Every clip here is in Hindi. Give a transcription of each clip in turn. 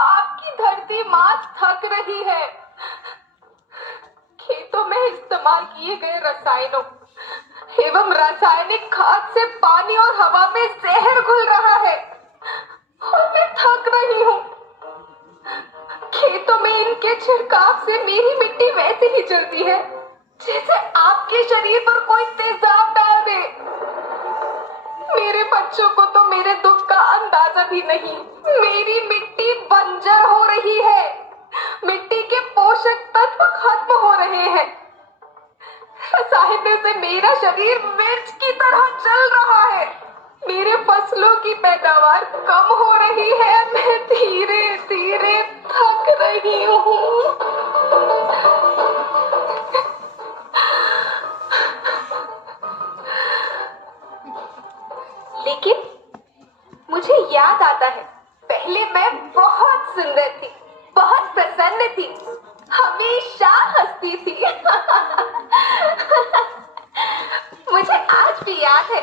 आपकी धरती माँ थक रही है। खेतों में इस्तेमाल किए गए रसायनों एवं रासायनिक खाद से पानी और हवा में जहर घुल रहा है और मैं थक रही हूँ। खेतों में इनके छिड़काव से मेरी मिट्टी वैसे ही जलती है जैसे आपके शरीर पर कोई तेजाब डाल दे। मेरे बच्चों को तो मेरे दुख का अंदाजा भी नहीं। मेरी मिट्टी बंजर हो रही है। मिट्टी के पोषक तत्व खत्म हो रहे हैं। रसायनों से मेरा शरीर मिर्च की तरह जल रहा है। मेरे फसलों की पैदावार कम हो रही है। मैं धीरे धीरे थक रही हूँ। लेकिन मुझे याद आता है, पहले मैं बहुत सुंदर थी, बहुत प्रसन्न थी, हमेशा हंसती थी। मुझे आज भी याद है।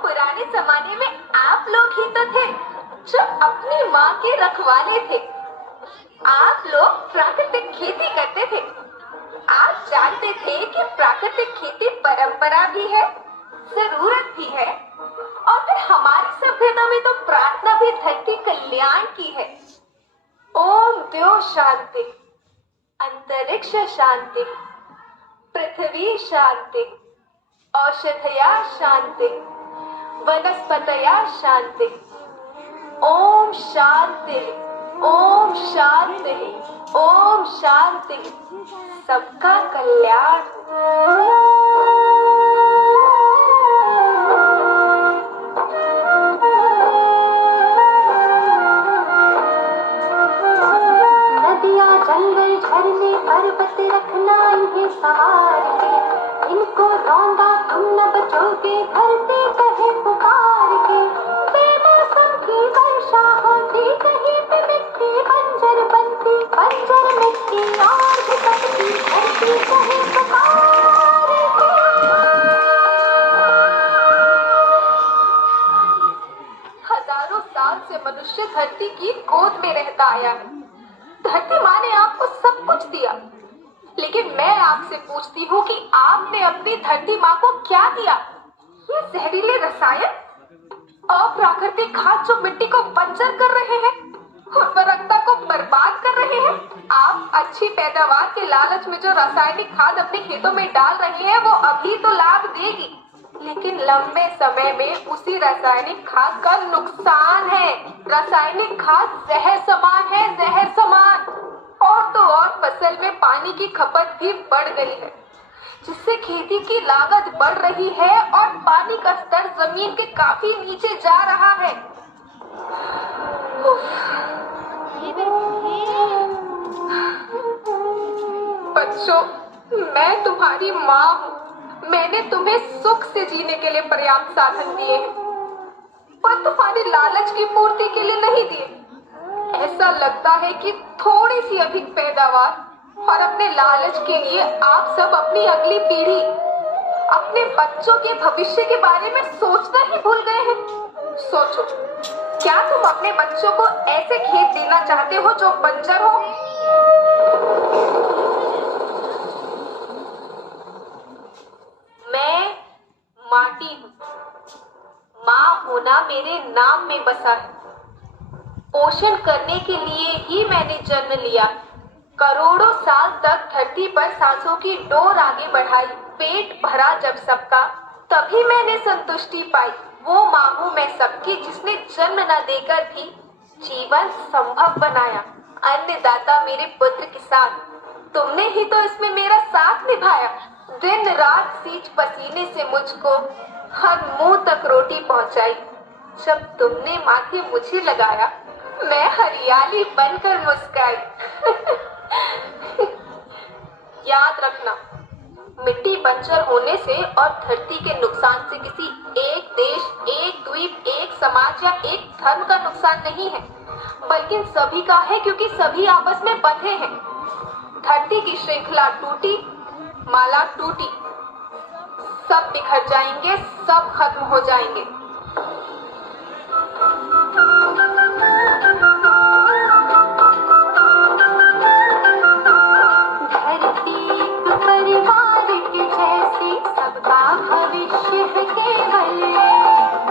पुराने जमाने में आप लोग ही तो थे जो अपनी माँ के रखवाले थे। आप लोग प्राकृतिक खेती करते थे। आप जानते थे कि प्राकृतिक खेती परंपरा भी है, जरूरत भी है, और फिर हमारी सभ्यता में तो प्रार्थना भी धरती कल्याण की है। ओम द्यो शांति, अंतरिक्ष शांति, पृथ्वी शांति, औषधया शांति, वनस्पतया शांति। ओम शांति, ओम शांति, ओम शांति। सबका कल्याण। नदियाँ, जंगल, झरने, पर्वत रखना इन्हें संवार के। इनको रौंदा तुम न बचोगे, धरती कहे पुकार के। बेमौसम की वर्षा होती, कहीं पे मिट्टी बंजर बनती। बंजर मिट्टी और झटकती, धरती कहे पुकार के। हजारों साल से मनुष्य धरती की गोद में रहता आया है। धरती माँ ने आपको सब कुछ दिया, लेकिन मैं आपसे पूछती हूँ कि आपने अपनी धरती माँ को क्या दिया? ये जहरीले रसायन, अप्राकृतिक खाद जो मिट्टी को बंजर कर रहे हैं, उर्वरकता को बर्बाद कर रहे हैं। आप अच्छी पैदावार के लालच में जो रासायनिक खाद अपने खेतों में डाल रहे हैं, वो अभी तो लाभ देगी, लेकिन लंबे समय में उसी रासायनिक खाद का नुकसान है। रासायनिक खाद जहर समान है, जहर समान। और तो और फसल में पानी की खपत भी बढ़ गई है, जिससे खेती की लागत बढ़ रही है और पानी का स्तर जमीन के काफी नीचे जा रहा है। बच्चों, मैं तुम्हारी माँ हूँ। मैंने तुम्हें सुख से जीने के लिए पर्याप्त साधन दिए हैं, पर तुम्हारी लालच की पूर्ति के लिए नहीं दिए। ऐसा लगता है कि थोड़ी सी अधिक पैदावार और अपने लालच के लिए आप सब अपनी अगली पीढ़ी, अपने बच्चों के भविष्य के बारे में सोचना ही भूल गए हैं। सोचो, क्या तुम अपने बच्चों को ऐसे खेत देना चाहते हो जो बंजर हो? मैं माटी हूँ। माँ होना मेरे नाम में बसा है। पोषण करने के लिए ही मैंने जन्म लिया। करोड़ों साल तक धरती पर सांसों की डोर आगे बढ़ाई। पेट भरा जब सबका, तभी मैंने संतुष्टि पाई। वो माँ हूँ मैं सबकी, जिसने जन्म न देकर भी जीवन संभव बनाया। अन्नदाता मेरे पुत्र किसान, तुमने ही तो इसमें मेरा साथ निभाया। दिन रात सींच पसीने से मुझको हर मुंह तक रोटी पहुंचाई। जब तुमने माथे मुझे लगाया, मैं हरियाली बनकर मुस्काई। याद रखना, मिट्टी बंजर होने से और धरती के नुकसान से किसी एक देश, एक द्वीप, एक समाज या एक धर्म का नुकसान नहीं है, बल्कि सभी का है, क्योंकि सभी आपस में बंधे हैं। धरती की श्रृंखला टूटी, माला टूटी, सब बिखर जाएंगे, सब खत्म हो जाएंगे। धरती एक परिवार के जैसी, सबका भविष्य है केवल।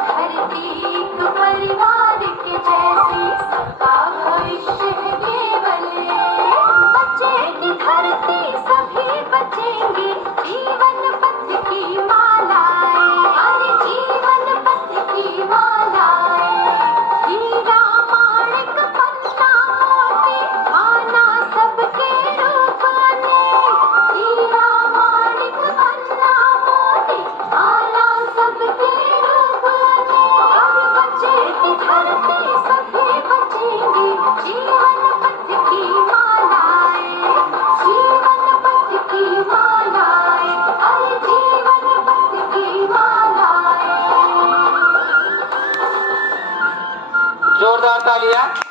धरती एक परिवार के जैसी, सबका भविष्य है केवल। बचेगी धरती, सभी बचेंगे, जीवन पथ की मालाएं, हर जीवन पथ की मालाएं। हीरा माणिक पन्ना मोती, माला सबके रूप में। हीरा माणिक पन्ना मोती, माला सबके रूप में। अब बचेगी धरती, सभी बचेंगे, जीवन पथ की मालाएं, जीवन पथ की मालाएं, हर जीवन पथ की मालाएं। जोरदार तालियां।